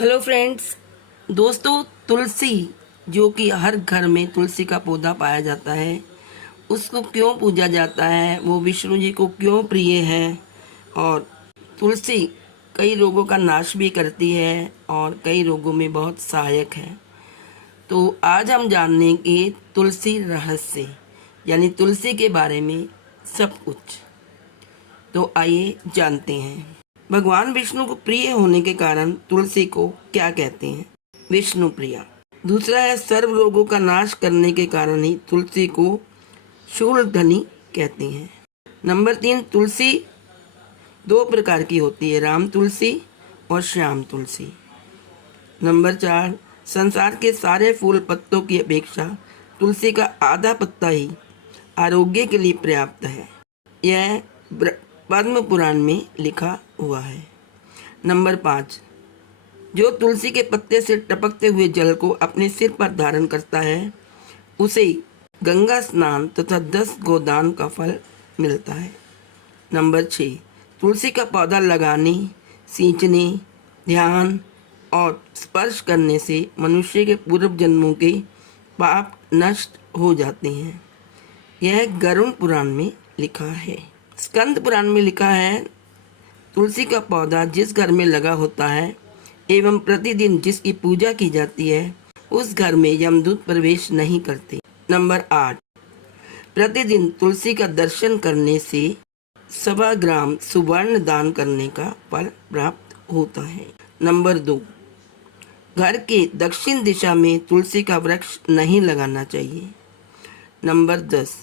Hello friends, दोस्तों, तुलसी जो कि हर घर में तुलसी का पौधा पाया जाता है, उसको क्यों पूजा जाता है, वो विष्णु जी को क्यों प्रिय है और तुलसी कई रोगों का नाश भी करती है और कई रोगों में बहुत सहायक है। तो आज हम जानेंगे तुलसी रहस्य यानी तुलसी के बारे में सब कुछ। तो आइए जानते हैं। भगवान विष्णु को प्रिय होने के कारण तुलसी को क्या कहते हैं? विष्णु प्रिया। दूसरा है सर्व रोगों का नाश करने के कारण ही तुलसी को शूलधनी कहते हैं। नंबर 3, तुलसी 2 प्रकार की होती है, राम तुलसी और श्याम तुलसी। नंबर 4, संसार के सारे फूल पत्तों की अपेक्षा तुलसी का आधा पत्ता ही आरोग्य के लिए पर्याप्त है। यह पद्म पुराण में लिखा हुआ है। नंबर 5, जो तुलसी के पत्ते से टपकते हुए जल को अपने सिर पर धारण करता है, उसे गंगा स्नान तथा 10 गोदान का फल मिलता है। नंबर 6, तुलसी का पौधा लगाने, सींचने, ध्यान और स्पर्श करने से मनुष्य के पूर्व जन्मों के पाप नष्ट हो जाते हैं। यह गरुड़ पुराण में लिखा है। स्कंद पुराण में लिखा है, तुलसी का पौधा जिस घर में लगा होता है एवं प्रतिदिन जिसकी पूजा की जाती है, उस घर में यमदूत प्रवेश नहीं करते। नंबर 8, प्रतिदिन तुलसी का दर्शन करने से 1.25 ग्राम सुवर्ण दान करने का फल प्राप्त होता है। नंबर 2, घर के दक्षिण दिशा में तुलसी का वृक्ष नहीं लगाना चाहिए। नंबर 10,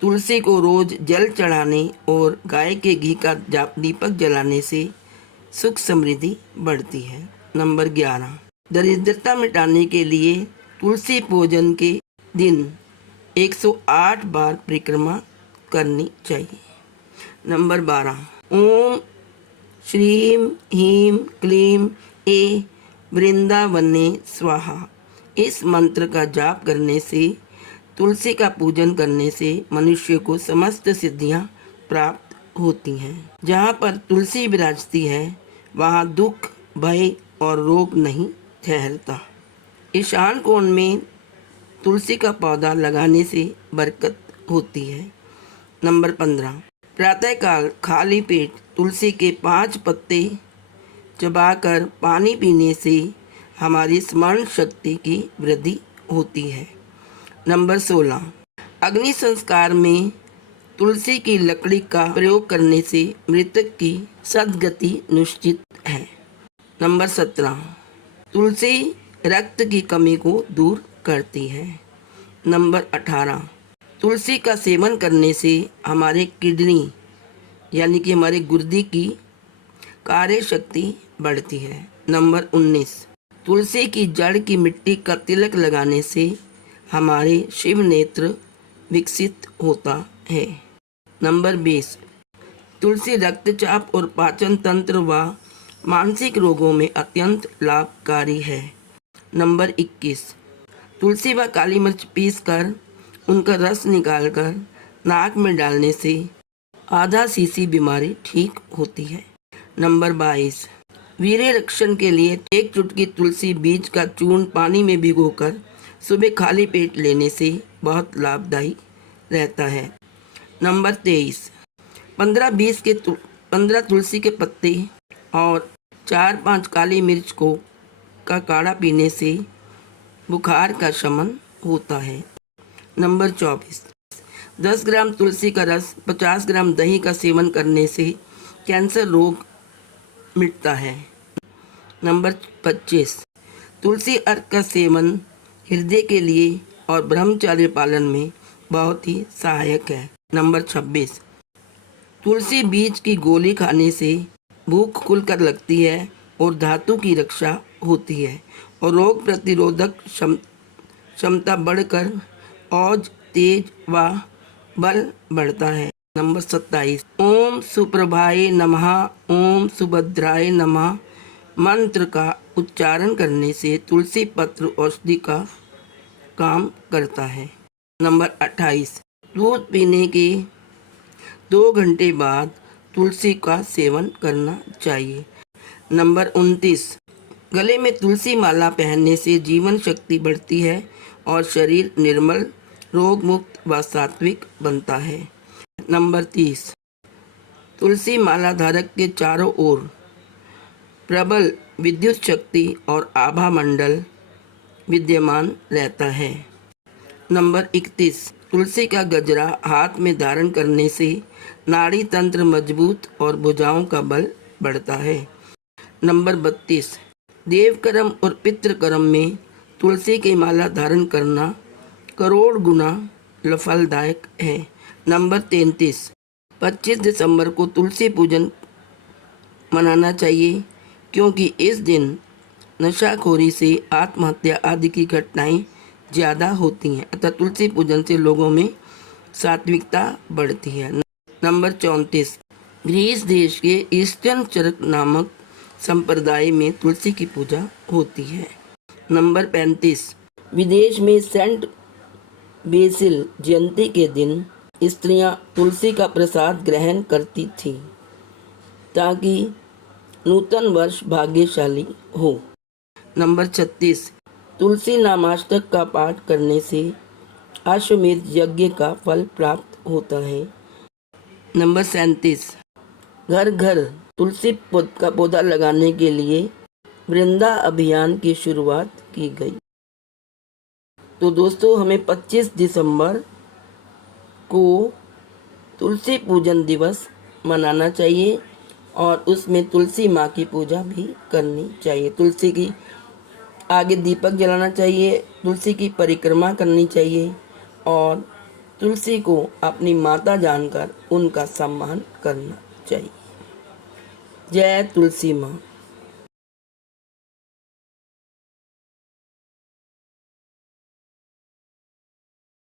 तुलसी को रोज जल चढ़ाने और गाय के घी का दीपक जलाने से सुख समृद्धि बढ़ती है। नंबर 11, दरिद्रता मिटाने के लिए तुलसी पूजन के दिन 108 बार परिक्रमा करनी चाहिए। नंबर 12, ओम श्रीम ह्रीम क्लीम ए वृंदावने स्वाहा, इस मंत्र का जाप करने से, तुलसी का पूजन करने से मनुष्य को समस्त सिद्धियां प्राप्त होती हैं। जहाँ पर तुलसी विराजती है, वहाँ दुख, भय और रोग नहीं ठहरता। ईशान कोण में तुलसी का पौधा लगाने से बरकत होती है। नंबर 15, प्रातःकाल खाली पेट तुलसी के 5 पत्ते चबाकर पानी पीने से हमारी स्मरण शक्ति की वृद्धि होती है। नंबर 16, अग्नि संस्कार में तुलसी की लकड़ी का प्रयोग करने से मृतक की सद्गति निश्चित है। नंबर 17, तुलसी रक्त की कमी को दूर करती है। नंबर 18, तुलसी का सेवन करने से हमारे किडनी यानी कि हमारे गुर्दे की कार्य शक्ति बढ़ती है। नंबर 19, तुलसी की जड़ की मिट्टी का तिलक लगाने से हमारे शिव नेत्र विकसित होता है। नंबर 20, तुलसी रक्तचाप और पाचन तंत्र व मानसिक रोगों में अत्यंत लाभकारी है। नंबर 21, तुलसी व काली मिर्च पीसकर उनका रस निकालकर नाक में डालने से आधा सीसी बीमारी ठीक होती है। नंबर 22, वीर्य रक्षण के लिए 1 चुटकी तुलसी बीज का चूर्ण पानी में भिगोकर सुबह खाली पेट लेने से बहुत लाभदायी रहता है। नंबर 23, 15 तुलसी के पत्ते और 4-5 काली मिर्च का काढ़ा पीने से बुखार का शमन होता है। नंबर 24, 10 ग्राम तुलसी का रस 50 ग्राम दही का सेवन करने से कैंसर रोग मिटता है। नंबर 25, तुलसी अर्क का सेवन हृदय के लिए और ब्रह्मचर्य पालन में बहुत ही सहायक है। नंबर 26, तुलसी बीज की गोली खाने से भूख खुलकर लगती है और धातु की रक्षा होती है और रोग प्रतिरोधक क्षमता बढ़कर औज, तेज व बल बढ़ता है। नंबर 27, ओम सुप्रभाय नमः, ओम सुभद्राय नमः मंत्र का उच्चारण करने से तुलसी पत्र औषधि का काम करता है। नंबर 28, दूध पीने के 2 घंटे बाद तुलसी का सेवन करना चाहिए। नंबर 29, गले में तुलसी माला पहनने से जीवन शक्ति बढ़ती है और शरीर निर्मल, रोग मुक्त व सात्विक बनता है। नंबर 30, तुलसी माला धारक के चारों ओर प्रबल विद्युत शक्ति और आभा मंडल विद्यमान रहता है। नंबर 31, तुलसी का गजरा हाथ में धारण करने से नाड़ी तंत्र मजबूत और भुजाओं का बल बढ़ता है। नंबर 32, देवकर्म और पितृकर्म में तुलसी की माला धारण करना करोड़ गुना फलदायक है। नंबर 33, 25 दिसंबर को तुलसी पूजन मनाना चाहिए, क्योंकि इस दिन नशाखोरी से आत्महत्या आदि की घटनाएं ज़्यादा होती हैं, अतः तुलसी पूजन से लोगों में सात्विकता बढ़ती है। नंबर 34, ग्रीस देश के ईस्टर्न चर्च नामक संप्रदाय में तुलसी की पूजा होती है। नंबर 35, विदेश में सेंट बेसिल जयंती के दिन स्त्रियां तुलसी का प्रसाद ग्रहण करती थीं ताकि नूतन वर्ष भाग्यशाली हो। नंबर 36, तुलसी नामाष्टक का पाठ करने से अश्वमेध यज्ञ का फल प्राप्त होता है। नंबर 37, घर घर तुलसी का पौधा लगाने के लिए वृंदा अभियान की शुरुआत की गई। तो दोस्तों, हमें 25 दिसंबर को तुलसी पूजन दिवस मनाना चाहिए और उसमें तुलसी माँ की पूजा भी करनी चाहिए। तुलसी की आगे दीपक जलाना चाहिए, तुलसी की परिक्रमा करनी चाहिए और तुलसी को अपनी माता जानकर उनका सम्मान करना चाहिए। जय तुलसी माँ।